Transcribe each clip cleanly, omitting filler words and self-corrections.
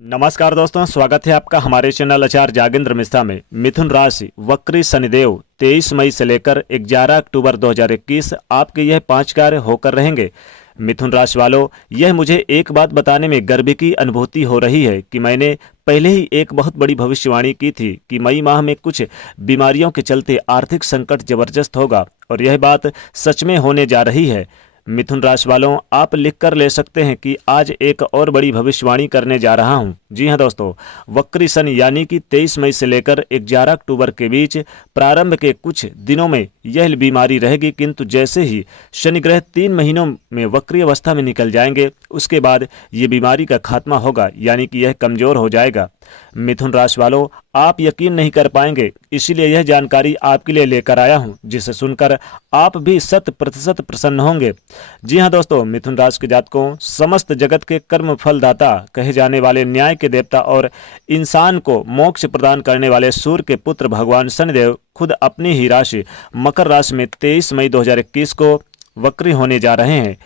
नमस्कार दोस्तों, स्वागत है आपका हमारे चैनल आचार्य जागेंद्र मिश्रा में। मिथुन राशि वक्री शनिदेव 23 मई से लेकर 11 अक्टूबर 2021 आपके यह 5 कार्य होकर रहेंगे। मिथुन राशि वालों, यह मुझे एक बात बताने में गर्व की अनुभूति हो रही है कि मैंने पहले ही एक बहुत बड़ी भविष्यवाणी की थी कि मई माह में कुछ बीमारियों के चलते आर्थिक संकट जबरदस्त होगा और यह बात सच में होने जा रही है। मिथुन राशि वालों, आप लिख कर ले सकते हैं कि आज एक और बड़ी भविष्यवाणी करने जा रहा हूं। जी हां दोस्तों, वक्री शनि यानी कि 23 मई से लेकर 11 अक्टूबर के बीच प्रारंभ के कुछ दिनों में यह बीमारी रहेगी, किंतु जैसे ही शनि ग्रह 3 महीनों में वक्री अवस्था में निकल जाएंगे उसके बाद ये बीमारी का खात्मा होगा, यानी कि यह कमजोर हो जाएगा। मिथुन राशि वालों, आप यकीन नहीं कर पाएंगे, इसीलिए यह जानकारी आपके लिए लेकर आया हूं, जिसे सुनकर आप भी 100% प्रसन्न होंगे। जी हां दोस्तों, मिथुन राशि के जातकों, समस्त जगत के कर्म फलदाता कहे जाने वाले न्याय के देवता और इंसान को मोक्ष प्रदान करने वाले सूर्य के पुत्र भगवान शनिदेव खुद अपनी ही राशि मकर राशि में 23 मई 2021 को वक्री होने जा रहे हैं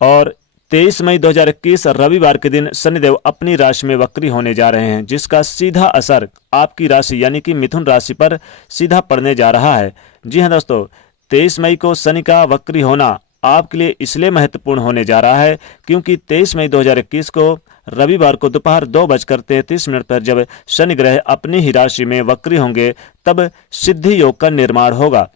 और 23 मई 2021 रविवार के दिन शनिदेव अपनी राशि में वक्री होने जा रहे हैं, जिसका सीधा असर आपकी राशि यानी कि मिथुन राशि पर सीधा पड़ने जा रहा है। जी हां दोस्तों, 23 मई को शनि का वक्री होना आपके लिए इसलिए महत्वपूर्ण होने जा रहा है क्योंकि 23 मई 2021 को रविवार को दोपहर 2:33 पर जब शनि ग्रह अपनी ही राशि में वक्री होंगे तब सिद्धि योग का निर्माण होगा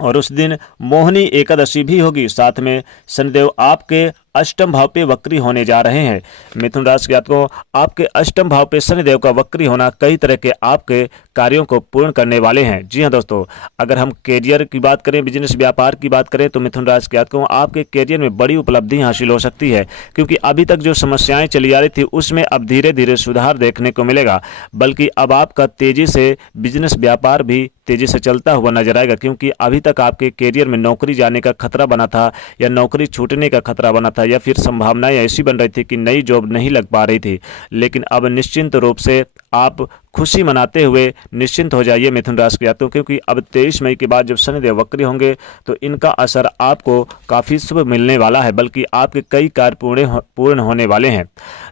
और उस दिन मोहिनी एकादशी भी होगी। साथ में शनिदेव आपके अष्टम भाव पे वक्री होने जा रहे हैं। मिथुन राशि के जातकों, आपके अष्टम भाव पे शनिदेव का वक्री होना कई तरह के आपके कार्यों को पूर्ण करने वाले हैं। जी हां दोस्तों, अगर हम कैरियर की बात करें, बिजनेस व्यापार की बात करें तो मिथुन राशि के जातकों आपके कैरियर में बड़ी उपलब्धि हासिल हो सकती है, क्योंकि अभी तक जो समस्याएं चली आ रही थी उसमें अब धीरे धीरे सुधार देखने को मिलेगा। बल्कि अब आपका तेजी से बिजनेस व्यापार भी तेजी से चलता हुआ नजर आएगा, क्योंकि अभी तक आपके कैरियर में नौकरी जाने का खतरा बना था या नौकरी छूटने का खतरा बना था या फिर संभावनाएं ऐसी बन रही थी कि नई जॉब नहीं लग पा रही थी। लेकिन अब निश्चिंत रूप से आप खुशी मनाते हुए निश्चिंत हो जाइए मिथुन राशि के जातकों, क्योंकि अब 23 मई के बाद जब शनिदेव वक्री होंगे तो इनका असर आपको काफ़ी शुभ मिलने वाला है, बल्कि आपके कई कार्य पूर्ण होने वाले हैं।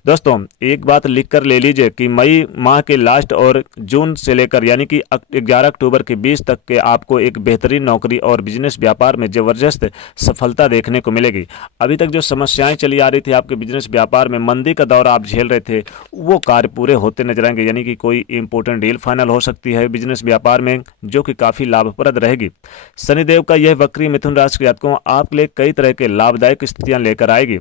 दोस्तों, एक बात लिख कर ले लीजिए कि मई माह के लास्ट और जून से लेकर यानी कि 11 अक्टूबर के बीच तक के आपको एक बेहतरीन नौकरी और बिजनेस व्यापार में ज़बरदस्त सफलता देखने को मिलेगी। अभी तक जो समस्याएं चली आ रही थी आपके बिजनेस व्यापार में, मंदी का दौर आप झेल रहे थे, वो कार्य पूरे होते नजर आएंगे, यानी कि कोई इंपॉर्टेंट डील फाइनल हो सकती है बिजनेस व्यापार में, जो कि काफ़ी लाभप्रद रहेगी। शनिदेव का यह वक्री मिथुन राशि के जातकों आपके लिए कई तरह के लाभदायक स्थितियां लेकर आएगी।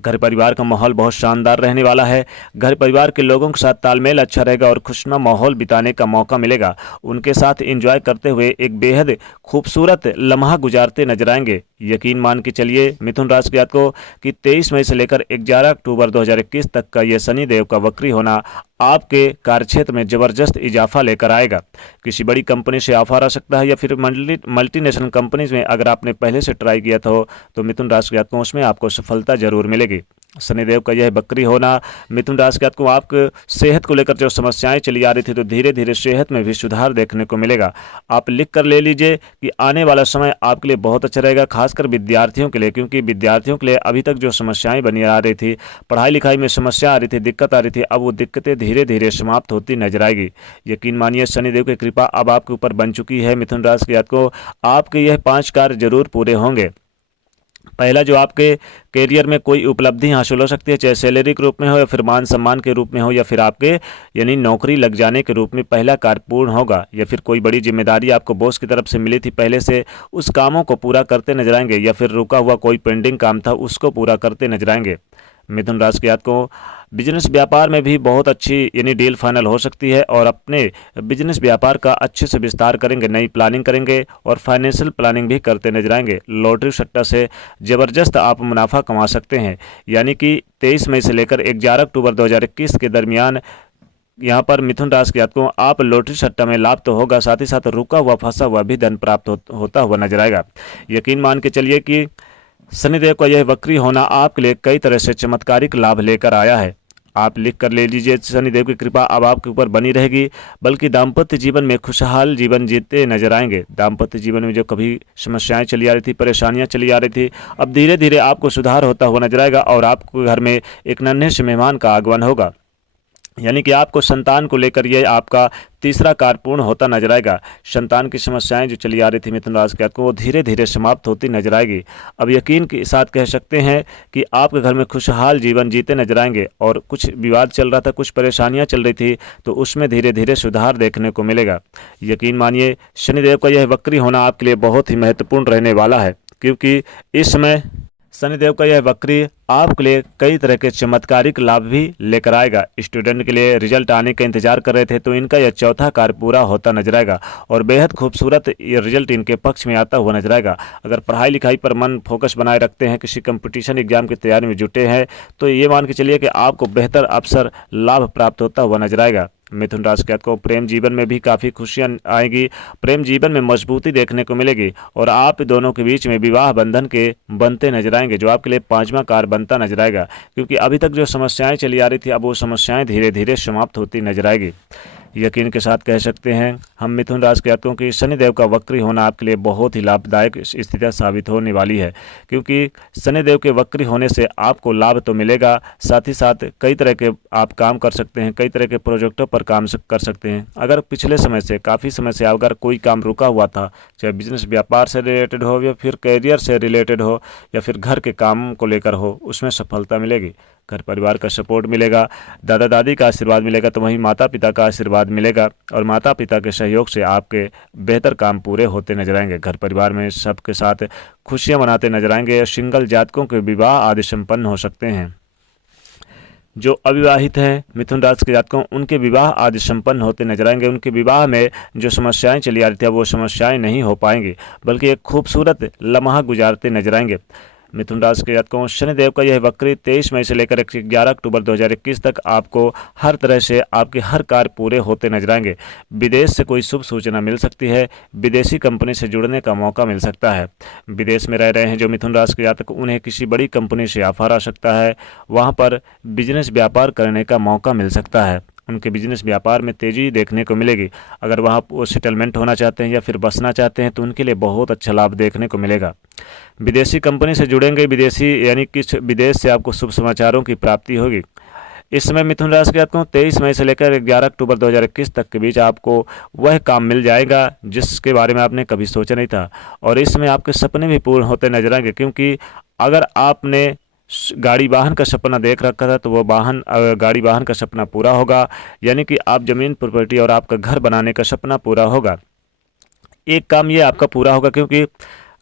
घर परिवार का माहौल बहुत शानदार रहने वाला है। घर परिवार के लोगों के साथ तालमेल अच्छा रहेगा और खुशनुमा माहौल बिताने का मौका मिलेगा। उनके साथ एंजॉय करते हुए एक बेहद खूबसूरत लम्हा गुजारते नजर आएंगे। यकीन मान के चलिए मिथुन राशि के जातकों कि 23 मई से लेकर 11 अक्टूबर 2021 तक का यह शनिदेव का वक्री होना आपके कार्यक्षेत्र में जबरदस्त इजाफा लेकर आएगा। किसी बड़ी कंपनी से ऑफर आ सकता है या फिर मल्टीनेशनल कंपनीज में अगर आपने पहले से ट्राई किया था तो मिथुन राशि के जातकों उसमें आपको सफलता जरूर मिलेगी। शनिदेव का यह वक्री होना मिथुन राशि के जातकों आपके सेहत को लेकर जो समस्याएं चली आ रही थी तो धीरे धीरे सेहत में भी सुधार देखने को मिलेगा। आप लिख कर ले लीजिए कि आने वाला समय आपके लिए बहुत अच्छा रहेगा, खासकर विद्यार्थियों के लिए, क्योंकि विद्यार्थियों के लिए अभी तक जो समस्याएं बनी आ रही थी, पढ़ाई लिखाई में समस्या आ रही थी, दिक्कत आ रही थी, अब वो दिक्कतें धीरे धीरे समाप्त होती नजर आएगी। यकीन मानिए शनिदेव की कृपा अब आपके ऊपर बन चुकी है। मिथुन राशि के जातकों आपके यह 5 कार्य जरूर पूरे होंगे। पहला, जो आपके करियर में कोई उपलब्धि हासिल हो सकती है, चाहे सैलरी के रूप में हो या फिर मान सम्मान के रूप में हो या फिर आपके यानी नौकरी लग जाने के रूप में, पहला कार्य पूर्ण होगा। या फिर कोई बड़ी जिम्मेदारी आपको बॉस की तरफ से मिली थी पहले से, उस कामों को पूरा करते नजर आएंगे या फिर रुका हुआ कोई पेंडिंग काम था उसको पूरा करते नजर आएंगे। मिथुन राशि के जातकों बिजनेस व्यापार में भी बहुत अच्छी यानी डील फाइनल हो सकती है और अपने बिजनेस व्यापार का अच्छे से विस्तार करेंगे, नई प्लानिंग करेंगे और फाइनेंशियल प्लानिंग भी करते नजर आएंगे। लॉटरी सट्टा से ज़बरदस्त आप मुनाफा कमा सकते हैं, यानी कि 23 मई से लेकर 11 अक्टूबर 2021 के दरमियान यहाँ पर मिथुन राशि के जातकों आप लॉटरी सट्टा में लाभ तो होगा, साथ ही साथ रुका हुआ फंसा हुआ भी धन प्राप्त होता हुआ नजर आएगा। यकीन मान के चलिए कि शनिदेव का यह वक्री होना आपके लिए कई तरह से चमत्कारिक लाभ लेकर आया है। आप लिख कर ले लीजिए। शनिदेव की कृपा अब आपके ऊपर बनी रहेगी, बल्कि दाम्पत्य जीवन में खुशहाल जीवन जीते नजर आएंगे। दाम्पत्य जीवन में जो कभी समस्याएं चली आ रही थी, परेशानियां चली आ रही थी, अब धीरे धीरे आपको सुधार होता हुआ नजर आएगा और आपके घर में एक नन्हे से मेहमान का आगमन होगा। यानी कि आपको संतान को लेकर ये आपका तीसरा कार्य पूर्ण होता नजर आएगा। संतान की समस्याएं जो चली आ रही थी मिथुन राशि के जातकों, वो धीरे धीरे समाप्त होती नजर आएगी। अब यकीन के साथ कह सकते हैं कि आपके घर में खुशहाल जीवन जीते नजर आएंगे। और कुछ विवाद चल रहा था, कुछ परेशानियां चल रही थी, तो उसमें धीरे धीरे सुधार देखने को मिलेगा। यकीन मानिए, शनिदेव का यह वक्री होना आपके लिए बहुत ही महत्वपूर्ण रहने वाला है, क्योंकि इस समय शनिदेव का यह वक्री आपके लिए कई तरह के चमत्कारिक लाभ भी लेकर आएगा। स्टूडेंट के लिए रिजल्ट आने का इंतजार कर रहे थे, तो इनका यह चौथा कार्य पूरा होता नजर आएगा और बेहद खूबसूरत ये रिजल्ट इनके पक्ष में आता हुआ नजर आएगा। अगर पढ़ाई लिखाई पर मन फोकस बनाए रखते हैं, किसी कंपटीशन एग्जाम की तैयारी में जुटे हैं, तो ये मान के चलिए कि आपको बेहतर अवसर लाभ प्राप्त होता हुआ नजर आएगा। मिथुन राशि के जातकों, प्रेम जीवन में भी काफ़ी खुशियां आएगी। प्रेम जीवन में मजबूती देखने को मिलेगी और आप दोनों के बीच में विवाह बंधन के बनते नजर आएंगे, जो आपके लिए पांचवा कार्य बनता नजर आएगा। क्योंकि अभी तक जो समस्याएं चली आ रही थी, अब वो समस्याएं धीरे धीरे समाप्त होती नजर आएगी। यकीन के साथ कह सकते हैं हम मिथुन राशि के जातकों की शनिदेव का वक्री होना आपके लिए बहुत ही लाभदायक स्थितियां साबित होने वाली है। क्योंकि शनिदेव के वक्री होने से आपको लाभ तो मिलेगा, साथ ही साथ कई तरह के आप काम कर सकते हैं, कई तरह के प्रोजेक्टों पर काम कर सकते हैं। अगर पिछले समय से काफ़ी समय से अगर कोई काम रुका हुआ था, चाहे बिजनेस व्यापार से रिलेटेड हो या फिर करियर से रिलेटेड हो या फिर घर के काम को लेकर हो, उसमें सफलता मिलेगी। घर परिवार का सपोर्ट मिलेगा, दादा दादी का आशीर्वाद मिलेगा, तो वहीं माता पिता का आशीर्वाद मिलेगा और माता पिता के सहयोग से आपके बेहतर काम पूरे होते नजर आएंगे। घर परिवार में सबके साथ खुशियां मनाते नजर आएंगे और सिंगल जातकों के विवाह आदि संपन्न हो सकते हैं। जो अविवाहित हैं मिथुन राशि के जातकों, उनके विवाह आदि संपन्न होते नजर आएंगे। उनके विवाह में जो समस्याएं चली आ रही थी, वो समस्याएं नहीं हो पाएंगी, बल्कि एक खूबसूरत लम्हा गुजारते नजर आएंगे। मिथुन राशि के जातकों, शनिदेव का यह वक्री 23 मई से लेकर 11 अक्टूबर 2021 तक आपको हर तरह से आपके हर कार्य पूरे होते नजर आएंगे। विदेश से कोई शुभ सूचना मिल सकती है, विदेशी कंपनी से जुड़ने का मौका मिल सकता है। विदेश में रह रहे हैं जो मिथुन राशि के जातक, उन्हें किसी बड़ी कंपनी से ऑफर आ सकता है, वहाँ पर बिजनेस व्यापार करने का मौका मिल सकता है। उनके बिजनेस व्यापार में तेजी देखने को मिलेगी। अगर वहाँ वो सेटलमेंट होना चाहते हैं या फिर बसना चाहते हैं, तो उनके लिए बहुत अच्छा लाभ देखने को मिलेगा। विदेशी कंपनी से जुड़ेंगे, विदेशी यानी कि विदेश से आपको शुभ समाचारों की प्राप्ति होगी। इस समय मिथुन राशि के जातकों 23 मई से लेकर 11 अक्टूबर 2021 तक के बीच आपको वह काम मिल जाएगा जिसके बारे में आपने कभी सोचा नहीं था, और इसमें आपके सपने भी पूर्ण होते नजर आएंगे। क्योंकि अगर आपने गाड़ी वाहन का सपना देख रखा था, तो वो गाड़ी वाहन का सपना पूरा होगा। यानी कि आप जमीन प्रॉपर्टी और आपका घर बनाने का सपना पूरा होगा। एक काम ये आपका पूरा होगा, क्योंकि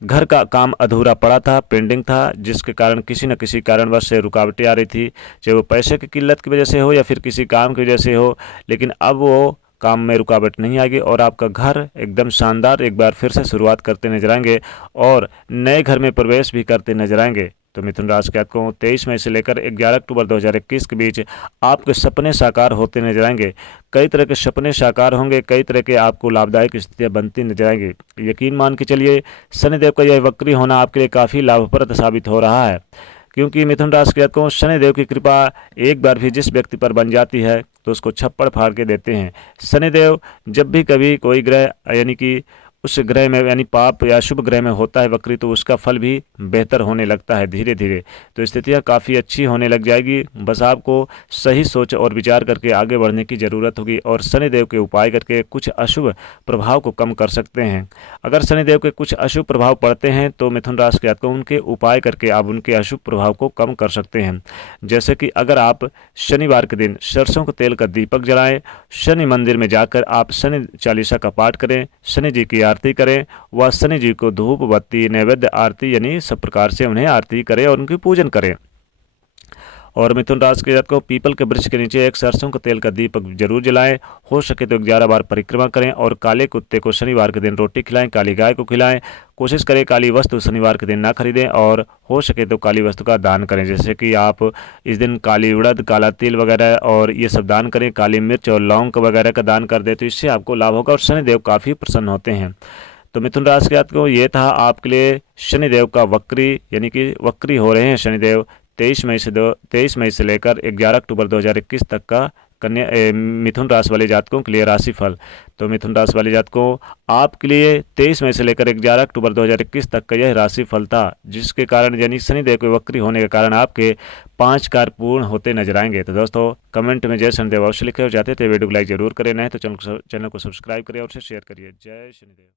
घर का काम अधूरा पड़ा था, पेंडिंग था, जिसके कारण किसी न किसी कारणवश से रुकावटें आ रही थी, चाहे वो पैसे की किल्लत की वजह से हो या फिर किसी काम की वजह से हो। लेकिन अब वो काम में रुकावट नहीं आएगी और आपका घर एकदम शानदार एक बार फिर से शुरुआत करते नजर आएंगे और नए घर में प्रवेश भी करते नजर आएंगे। तो मिथुन राशि के जातकों 23 मई से लेकर 11 अक्टूबर 2021 के बीच आपके सपने साकार होते नजर आएंगे। कई तरह के सपने साकार होंगे, कई तरह के आपको लाभदायक स्थितियां बनती नजर आएंगी। यकीन मान के चलिए, शनिदेव का यह वक्री होना आपके लिए काफ़ी लाभप्रद साबित हो रहा है। क्योंकि मिथुन राशि के जातकों, शनिदेव की कृपा एक बार भी जिस व्यक्ति पर बन जाती है, तो उसको छप्पड़ फाड़ के देते हैं। शनिदेव जब भी कभी कोई ग्रह यानी कि उस ग्रह में यानी पाप या शुभ ग्रह में होता है वक्री, तो उसका फल भी बेहतर होने लगता है धीरे धीरे। तो स्थितियां काफ़ी अच्छी होने लग जाएगी। बस आपको सही सोच और विचार करके आगे बढ़ने की ज़रूरत होगी और शनिदेव के उपाय करके कुछ अशुभ प्रभाव को कम कर सकते हैं। अगर शनिदेव के कुछ अशुभ प्रभाव पड़ते हैं, तो मिथुन राशि के जातकों उनके उपाय करके आप उनके अशुभ प्रभाव को कम कर सकते हैं। जैसे कि अगर आप शनिवार के दिन सरसों के तेल का दीपक जलाएं, शनि मंदिर में जाकर आप शनि चालीसा का पाठ करें, शनि जी की आरती करें, व शनि जी को धूप बत्ती नैवेद्य आरती यानी सब प्रकार से उन्हें आरती करें और उनकी पूजन करें। और मिथुन राशि के जातकों पीपल के वृक्ष के नीचे एक सरसों के तेल का दीपक जरूर जलाएं। हो सके तो 11 बार परिक्रमा करें और काले कुत्ते को शनिवार के दिन रोटी खिलाएं, काली गाय को खिलाएं। कोशिश करें काली वस्तु शनिवार के दिन ना खरीदें और हो सके तो काली वस्तु का दान करें। जैसे कि आप इस दिन काली उड़द, काला तिल वगैरह और ये सब दान करें, काली मिर्च और लौंग वगैरह का दान कर दें, तो इससे आपको लाभ होगा और शनिदेव काफ़ी प्रसन्न होते हैं। तो मिथुन राशि के जातकों ये था आपके लिए शनिदेव का वक्री यानी कि वक्री हो रहे हैं शनिदेव 23 मई से लेकर 11 अक्टूबर 2021 तक का मिथुन राशि वाले जातकों के लिए राशिफल। तो मिथुन राशि वाले जातकों, आपके लिए 23 मई से लेकर 11 अक्टूबर 2021 तक का यह राशिफल था, जिसके कारण यानी शनिदेव के वक्री होने के कारण आपके 5 कार्य पूर्ण होते नजर आएंगे। तो दोस्तों, कमेंट में जय शनिदेव अवश्य लिखे और जाते थे वीडियो को लाइक जरूर करें, नहीं तो चैनल को सब्सक्राइब करिए और शेयर करिए। जय शनिदेव।